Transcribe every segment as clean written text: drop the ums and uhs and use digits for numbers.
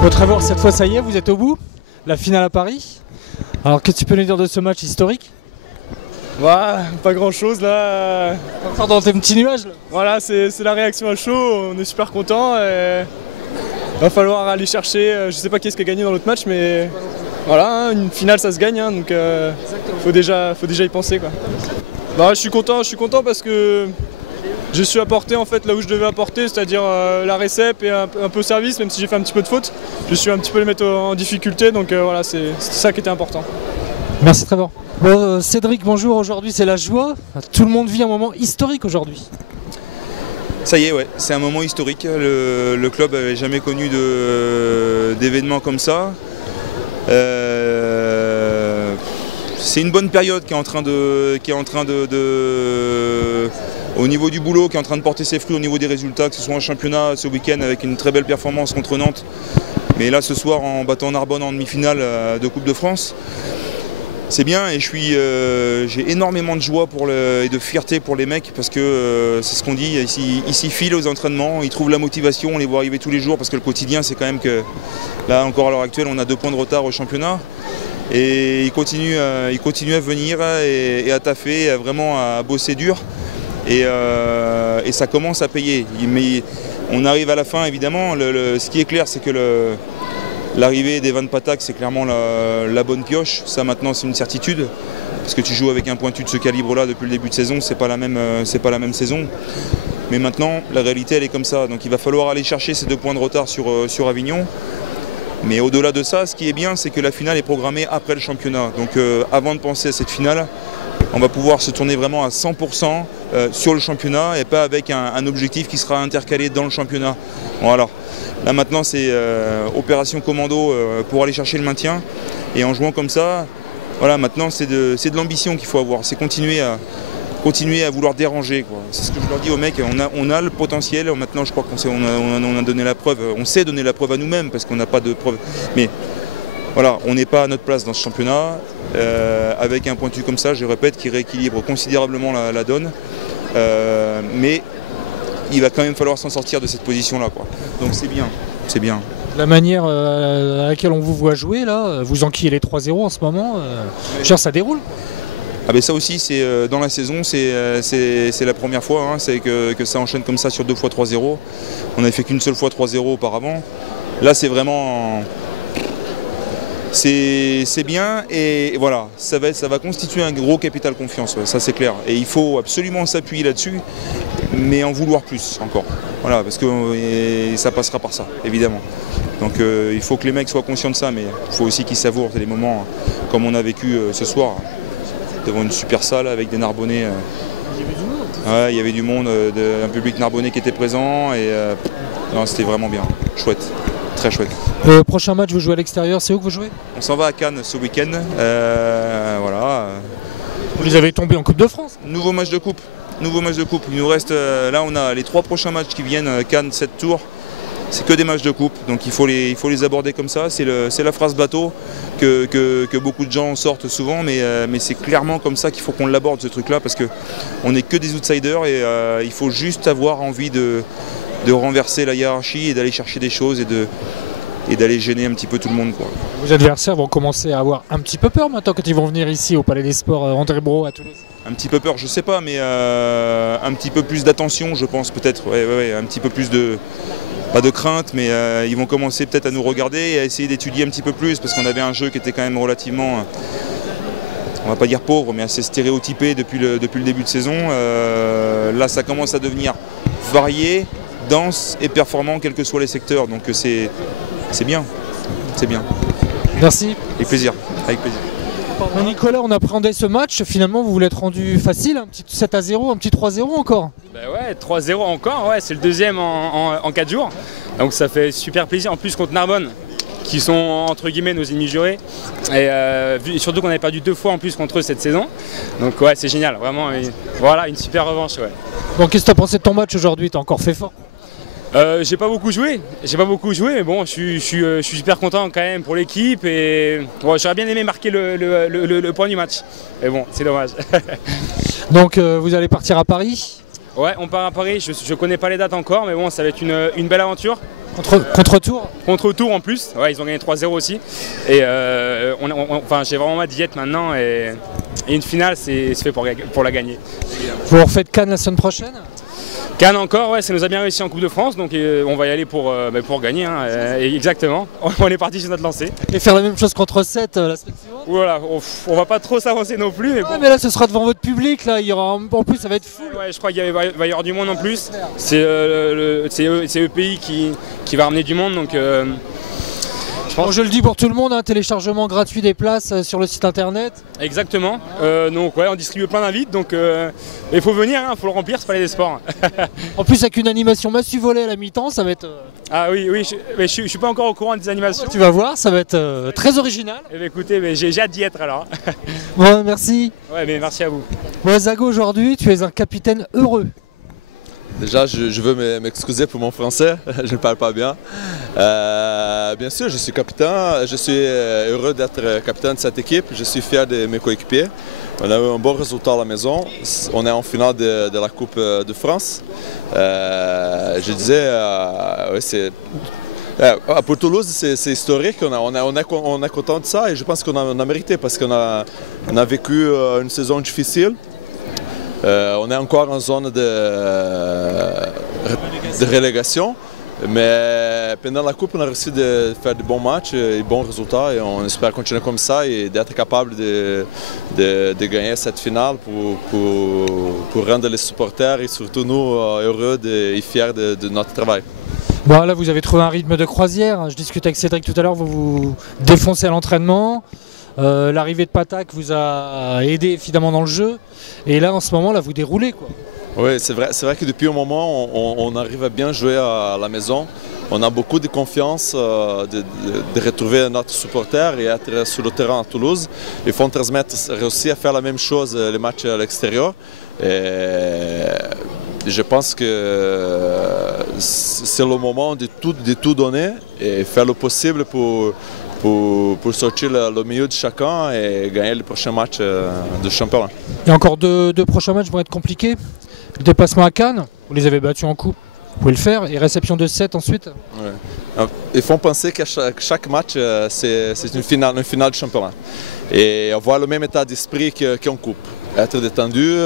Bon Trevor, cette fois ça y est, vous êtes au bout. La finale à Paris. Alors qu'est-ce que tu peux nous dire de ce match historique? Voilà, pas grand chose là. Encore dans tes petits nuages là. Voilà, c'est la réaction à chaud, on est super content. Va falloir aller chercher, je sais pas qui est-ce qui a gagné dans l'autre match, mais voilà, hein, une finale ça se gagne, hein, donc faut déjà y penser quoi. Bah, je suis content parce que j'ai su apporter en fait là où je devais apporter, c'est-à-dire la récep et un peu service, même si j'ai fait un petit peu de faute. Je suis un petit peu les mettre en difficulté, donc voilà, c'est ça qui était important. Merci Trevor. Bon, Cédric, bonjour, aujourd'hui c'est la joie. Tout le monde vit un moment historique aujourd'hui. Ça y est, ouais, c'est un moment historique. Le club n'avait jamais connu d'événements comme ça. C'est une bonne période qui est en train au niveau du boulot, qui est en train de porter ses fruits au niveau des résultats, que ce soit en championnat ce week-end avec une très belle performance contre Nantes, mais là ce soir en battant Narbonne en demi-finale de Coupe de France. C'est bien et j'ai énormément de joie et de fierté pour les mecs parce que c'est ce qu'on dit, ils s'y filent aux entraînements, ils trouvent la motivation, on les voit arriver tous les jours parce que le quotidien c'est quand même que là encore à l'heure actuelle on a 2 points de retard au championnat et ils continuent à venir et à taffer, vraiment à bosser dur et ça commence à payer. Mais on arrive à la fin évidemment, ce qui est clair c'est que l'arrivée des Van Patak, c'est clairement la bonne pioche. Ça maintenant c'est une certitude. Parce que tu joues avec un pointu de ce calibre-là depuis le début de saison, c'est pas la même saison. Mais maintenant, la réalité elle est comme ça. Donc il va falloir aller chercher ces 2 points de retard sur Avignon. Mais au-delà de ça, ce qui est bien, c'est que la finale est programmée après le championnat. Donc avant de penser à cette finale, on va pouvoir se tourner vraiment à 100% sur le championnat et pas avec un objectif qui sera intercalé dans le championnat. Voilà. Là maintenant c'est opération commando pour aller chercher le maintien et en jouant comme ça, voilà, maintenant c'est de l'ambition qu'il faut avoir, c'est continuer à vouloir déranger. C'est ce que je leur dis aux mecs, on a le potentiel, maintenant je crois qu'on a donné la preuve, on sait donner la preuve à nous-mêmes parce qu'on n'a pas de preuve. Mais voilà, on n'est pas à notre place dans ce championnat, avec un pointu comme ça, je répète, qui rééquilibre considérablement la donne. Mais il va quand même falloir s'en sortir de cette position-là. Donc c'est bien, c'est bien. La manière à laquelle on vous voit jouer, là, vous enquillez les 3-0 en ce moment, ça déroule. Ah ben ça aussi, c'est dans la saison, c'est la première fois hein, que ça enchaîne comme ça sur 2 fois 3-0. On n'avait fait qu'une seule fois 3-0 auparavant. Là, c'est vraiment... C'est bien et voilà, ça va constituer un gros capital confiance, ouais, ça c'est clair. Et il faut absolument s'appuyer là-dessus, mais en vouloir plus encore. Voilà, parce que ça passera par ça, évidemment. Donc il faut que les mecs soient conscients de ça, mais il faut aussi qu'ils savourent les moments comme on a vécu ce soir, devant une super salle avec des Narbonnais. Ouais, il y avait du monde, un public narbonnais qui était présent et c'était vraiment bien, chouette. Très chouette. Le prochain match, vous jouez à l'extérieur, c'est où que vous jouez? On s'en va à Cannes ce week-end. Voilà. Vous les avez tombés en Coupe de France? Nouveau match de coupe. Il nous reste, là on a les 3 prochains matchs qui viennent, Cannes, 7 tours. C'est que des matchs de coupe, donc il faut les aborder comme ça. C'est la phrase bateau que beaucoup de gens sortent souvent, mais c'est clairement comme ça qu'il faut qu'on l'aborde ce truc-là, parce qu'on n'est que des outsiders et il faut juste avoir envie de renverser la hiérarchie et d'aller chercher des choses et d'aller gêner un petit peu tout le monde. Vos adversaires vont commencer à avoir un petit peu peur maintenant quand ils vont venir ici au Palais des Sports André Brault à Toulouse? Un petit peu peur, je sais pas, mais un petit peu plus d'attention, je pense peut-être. Ouais, un petit peu plus pas de crainte, mais ils vont commencer peut-être à nous regarder et à essayer d'étudier un petit peu plus, parce qu'on avait un jeu qui était quand même relativement, on va pas dire pauvre, mais assez stéréotypé depuis le début de saison. Là, ça commence à devenir varié, dense et performant, quels que soient les secteurs. Donc c'est bien, c'est bien. Merci. Avec plaisir, avec plaisir. Bon, Nicolas, on appréhendait ce match, finalement vous l'êtes rendu facile, un petit 7-0, un petit 3-0 encore? Bah ouais, 3-0 encore, ouais, c'est le deuxième en 4 jours. Donc ça fait super plaisir, en plus contre Narbonne, qui sont entre guillemets nos ennemis jurés. Et surtout qu'on avait perdu 2 fois en plus contre eux cette saison. Donc ouais, c'est génial, vraiment, voilà, une super revanche. Ouais. Bon, qu'est-ce que tu as pensé de ton match aujourd'hui? T'as encore fait fort? J'ai pas beaucoup joué, mais bon, je suis super content quand même pour l'équipe et bon, j'aurais bien aimé marquer le point du match. Mais bon, c'est dommage. Donc vous allez partir à Paris? Ouais, on part à Paris, je connais pas les dates encore, mais bon, ça va être une belle aventure. Contre Tours. Contre Tours en plus, ouais, ils ont gagné 3-0 aussi. Et enfin, j'ai vraiment ma diète maintenant et une finale, c'est fait pour la gagner. Vous refaites Cannes la semaine prochaine? Cannes encore, ouais, ça nous a bien réussi en Coupe de France, donc on va y aller pour gagner, hein, exactement. On est parti sur notre lancée. Et faire la même chose contre 7 la semaine suivante? Voilà, on va pas trop s'avancer non plus. Mais, ouais, bon. Mais là ce sera devant votre public, là, il y aura, en plus ça va être fou. Ouais, je crois qu'il va y avoir du monde en plus. C'est EPI qui va ramener du monde, donc... Bon, je le dis pour tout le monde, hein, téléchargement gratuit des places sur le site internet. Exactement, donc ouais, on distribue plein d'invites, donc il faut venir, il faut le remplir, c'est Palais des Sports. En plus avec une animation massue volée à la mi-temps, ça va être... Ah oui, je suis pas encore au courant des animations. Tu vas voir, ça va être très original. Eh bien, écoutez, j'ai hâte d'y être alors. Bon, merci. Ouais, mais merci à vous. Bon, Zago, aujourd'hui, tu es un capitaine heureux. Déjà, je veux m'excuser pour mon français, je ne parle pas bien. Bien sûr, je suis capitaine, je suis heureux d'être capitaine de cette équipe, je suis fier de mes coéquipiers. On a eu un bon résultat à la maison, on est en finale de la Coupe de France. Je disais, pour Toulouse, c'est historique, on est content de ça et je pense qu'on a mérité parce qu'on a vécu une saison difficile. On est encore en zone de relégation, mais pendant la Coupe, on a réussi de faire de bons matchs et de bons résultats et on espère continuer comme ça et d'être capable de gagner cette finale pour rendre les supporters et surtout nous heureux et fiers de notre travail. Bon, là, vous avez trouvé un rythme de croisière. Je discutais avec Cédric tout à l'heure, vous défoncez à l'entraînement. L'arrivée de Patak vous a aidé évidemment dans le jeu et là en ce moment là vous déroulez quoi. Oui, c'est vrai que depuis un moment on arrive à bien jouer à la maison. On a beaucoup de confiance de retrouver notre supporter et être sur le terrain à Toulouse. Il faut transmettre réussir à faire la même chose les matchs à l'extérieur. Je pense que c'est le moment de tout donner et faire le possible pour sortir le mieux de chacun et gagner les prochains matchs de championnat. Il y a encore deux prochains matchs vont être compliqués. Le déplacement à Cannes, vous les avez battus en coupe, vous pouvez le faire, et réception de 7 ensuite. Ouais. Il faut penser que chaque match c'est une finale de championnat. Et avoir le même état d'esprit qu'en coupe. Être détendu,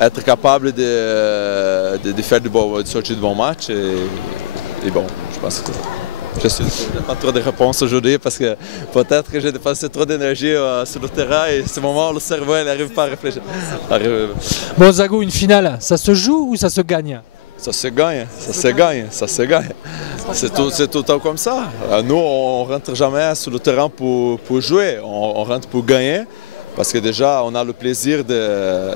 être capable de faire de sortir de bons matchs. Et bon, je pense que je n'ai pas trop de réponses aujourd'hui parce que peut-être que j'ai dépensé trop d'énergie sur le terrain et à ce moment le cerveau n'arrive pas à réfléchir. Bon Zago, une finale, ça se joue ou ça se gagne? Ça se gagne, ça se gagne, ça se gagne. C'est tout le temps comme ça. Nous, on ne rentre jamais sur le terrain pour jouer, on rentre pour gagner. Parce que déjà, on a le plaisir de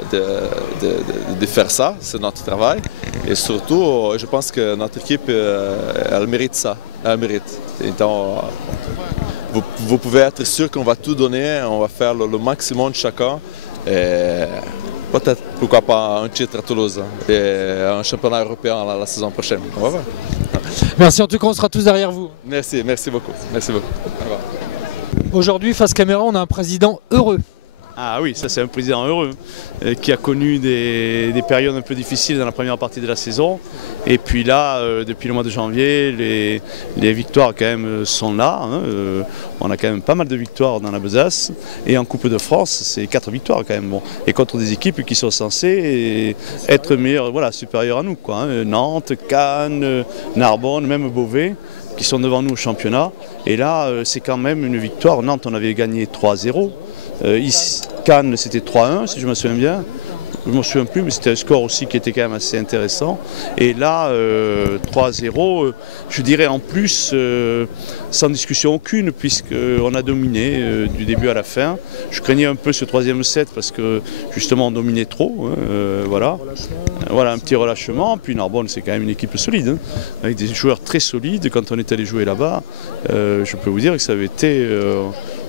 faire ça, c'est notre travail. Et surtout, je pense que notre équipe, elle mérite ça. Elle mérite. Donc, vous pouvez être sûr qu'on va tout donner, on va faire le maximum de chacun. Et peut-être, pourquoi pas, un titre à Toulouse et un championnat européen la saison prochaine. On va voir. Merci, en tout cas, on sera tous derrière vous. Merci beaucoup. Merci beaucoup. Aujourd'hui, face caméra, on a un président heureux. Ah oui, ça c'est un président heureux qui a connu des périodes un peu difficiles dans la première partie de la saison. Et puis là, depuis le mois de janvier, les victoires quand même sont là. Hein. On a quand même pas mal de victoires dans la besace. Et en Coupe de France, c'est 4 victoires quand même. Bon. Et contre des équipes qui sont censées être meilleures, voilà, supérieures à nous, quoi, hein. Nantes, Cannes, Narbonne, même Beauvais, qui sont devant nous au championnat. Et là, c'est quand même une victoire. Nantes, on avait gagné 3-0. Ici, Cannes, c'était 3-1, si je me souviens bien. Je ne me souviens plus, mais c'était un score aussi qui était quand même assez intéressant. Et là, 3-0, je dirais en plus, sans discussion aucune, puisqu'on a dominé du début à la fin. Je craignais un peu ce troisième set parce que justement on dominait trop. Hein, voilà, un petit relâchement. Puis Narbonne, c'est quand même une équipe solide, hein, avec des joueurs très solides. Quand on est allé jouer là-bas, je peux vous dire que ça avait été...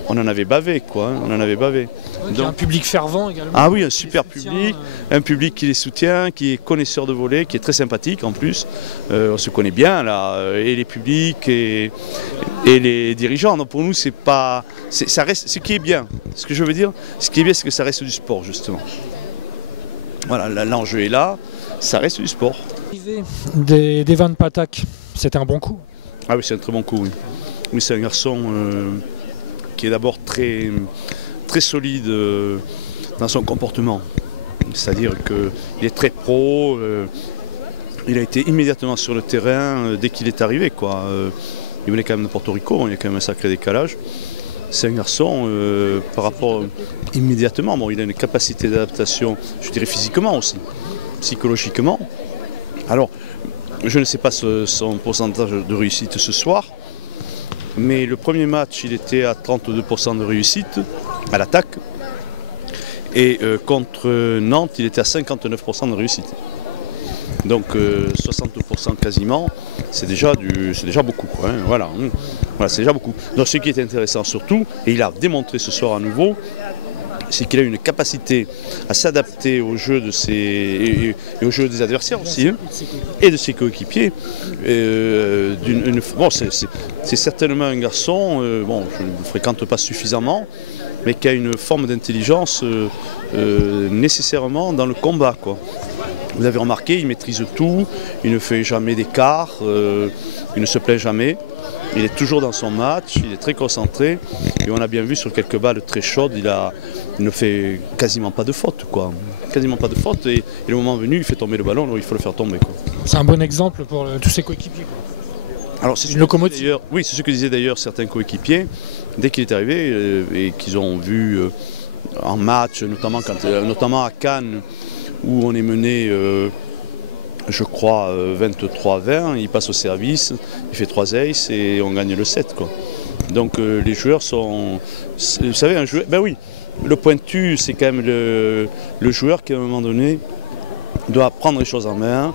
on en avait bavé, quoi, hein, on en avait bavé. Donc, il y a un public fervent également. Ah oui, un super public, un public qui les soutient, qui est connaisseur de volley, qui est très sympathique en plus. On se connaît bien là, et les publics et les dirigeants. Donc pour nous, c'est pas, ça reste, ce qui est bien. Ce que je veux dire, ce qui est bien, c'est que ça reste du sport justement. Voilà, l'enjeu est là, ça reste du sport. Des vins de Patak, c'était un bon coup. Ah oui, c'est un très bon coup, oui. Oui, c'est un garçon qui est d'abord très, très solide dans son comportement. C'est-à-dire qu'il est très pro, il a été immédiatement sur le terrain dès qu'il est arrivé, quoi. Il venait quand même de Porto Rico, il y a quand même un sacré décalage. C'est un garçon, par rapport immédiatement, bon, il a une capacité d'adaptation, je dirais physiquement aussi, psychologiquement. Alors, je ne sais pas son pourcentage de réussite ce soir, mais le premier match, il était à 32% de réussite à l'attaque. Et contre Nantes, il était à 59% de réussite. Donc 60% quasiment, c'est déjà beaucoup, quoi, hein, voilà, c'est déjà beaucoup. Donc ce qui est intéressant surtout, et il a démontré ce soir à nouveau, c'est qu'il a une capacité à s'adapter au jeu et au jeu des adversaires aussi, hein, et de ses coéquipiers. Bon, c'est certainement un garçon, bon, je ne le fréquente pas suffisamment, mais qui a une forme d'intelligence nécessairement dans le combat, quoi. Vous avez remarqué, il maîtrise tout, il ne fait jamais d'écart, il ne se plaint jamais. Il est toujours dans son match, il est très concentré. Et on a bien vu sur quelques balles très chaudes, il ne fait quasiment pas de faute, quoi. Quasiment pas de faute. Et le moment venu, il fait tomber le ballon, alors il faut le faire tomber, quoi. C'est un bon exemple pour tous ses coéquipiers, quoi. Alors c'est une locomotive. Oui, c'est ce que disaient d'ailleurs certains coéquipiers dès qu'il est arrivé et qu'ils ont vu en match, notamment à Cannes, où on est mené, je crois, 23-20, il passe au service, il fait 3 aces et on gagne le 7, quoi. Donc les joueurs sont... Vous savez, un joueur... Ben oui, le pointu, c'est quand même le joueur qui, à un moment donné, doit prendre les choses en main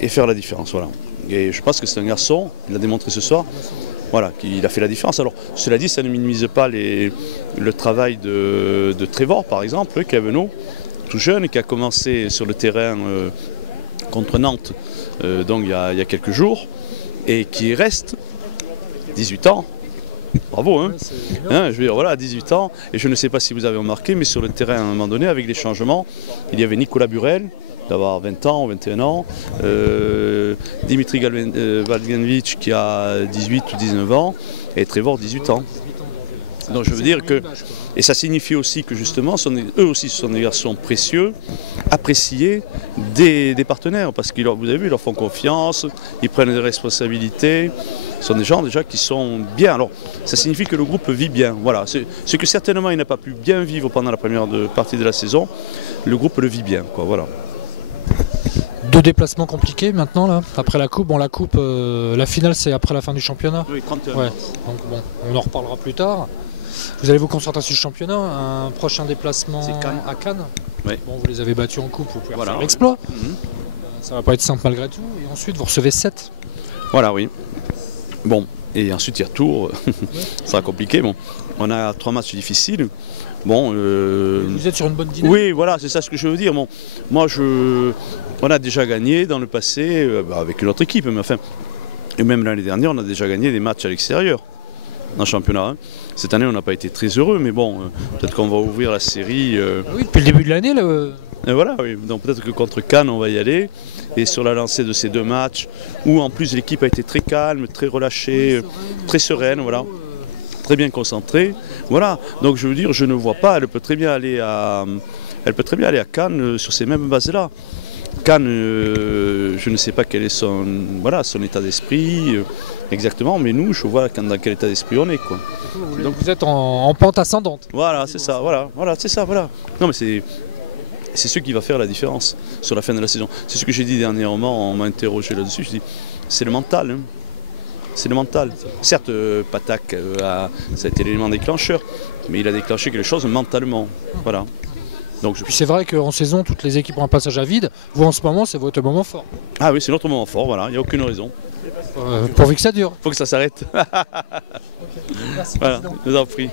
et faire la différence, voilà. Et je pense que c'est un garçon, il l'a démontré ce soir, voilà, qu'il a fait la différence. Alors, cela dit, ça ne minimise pas le travail de Trevor, par exemple, Keveno, tout jeune, qui a commencé sur le terrain contre Nantes donc il y a quelques jours, et qui reste 18 ans. Bravo, hein, je veux dire, voilà, 18 ans, et je ne sais pas si vous avez remarqué, mais sur le terrain, à un moment donné, avec les changements, il y avait Nicolas Burel, d'avoir 20 ans, 21 ans, Dimitri Valganovic qui a 18 ou 19 ans, et Trevor 18 ans. Donc je veux dire que, et ça signifie aussi que justement, eux aussi ce sont des garçons précieux, appréciés des partenaires, parce que vous avez vu, ils leur font confiance, ils prennent des responsabilités, ce sont des gens déjà qui sont bien. Alors ça signifie que le groupe vit bien, voilà. Ce que certainement il n'a pas pu bien vivre pendant la première partie de la saison, le groupe le vit bien, quoi, voilà. 2 déplacements compliqués maintenant, là, après la coupe. Bon, la coupe, la finale c'est après la fin du championnat. Oui, 31. Ouais. Donc bon, on en reparlera plus tard. Vous allez vous concentrer sur le championnat, un prochain déplacement à Cannes. Oui. Bon, vous les avez battus en coupe, vous pouvez faire l'exploit. Ça va pas être simple malgré tout. Et ensuite, vous recevez 7. Voilà, oui. Bon, et ensuite il y a Tours, ça sera compliqué. Bon, on a 3 matchs difficiles. Bon, vous êtes sur une bonne dynamique. Oui, voilà, c'est ça ce que je veux dire. Bon, moi, on a déjà gagné dans le passé avec une autre équipe, mais enfin, et même l'année dernière, on a déjà gagné des matchs à l'extérieur dans le championnat, hein. Cette année, on n'a pas été très heureux, mais bon, peut-être qu'on va ouvrir la série. Oui, depuis le début de l'année, là. Et voilà, oui. Donc peut-être que contre Cannes, on va y aller. Et sur la lancée de ces 2 matchs, où en plus l'équipe a été très calme, très relâchée, très sereine, voilà, très bien concentrée. Voilà. Donc je veux dire, je ne vois pas. Elle peut très bien aller à Cannes sur ces mêmes bases-là. Cannes, je ne sais pas quel est son état d'esprit exactement, mais nous, je vois dans quel état d'esprit on est, quoi. Donc vous êtes en pente ascendante. Voilà, c'est ça, voilà, c'est ça, voilà. Non, mais c'est ce qui va faire la différence sur la fin de la saison. C'est ce que j'ai dit dernièrement, on m'a interrogé là-dessus, je dis, c'est le mental, hein. C'est le mental. Certes, Patak, ça a été l'élément déclencheur, mais il a déclenché quelque chose mentalement, voilà. Donc, Puis c'est vrai qu'en saison, toutes les équipes ont un passage à vide. Vous, en ce moment, c'est votre moment fort. Ah oui, c'est notre moment fort, voilà, il n'y a aucune raison. Pourvu que ça dure. Il faut que ça s'arrête. Okay. Merci, voilà, je vous en prie.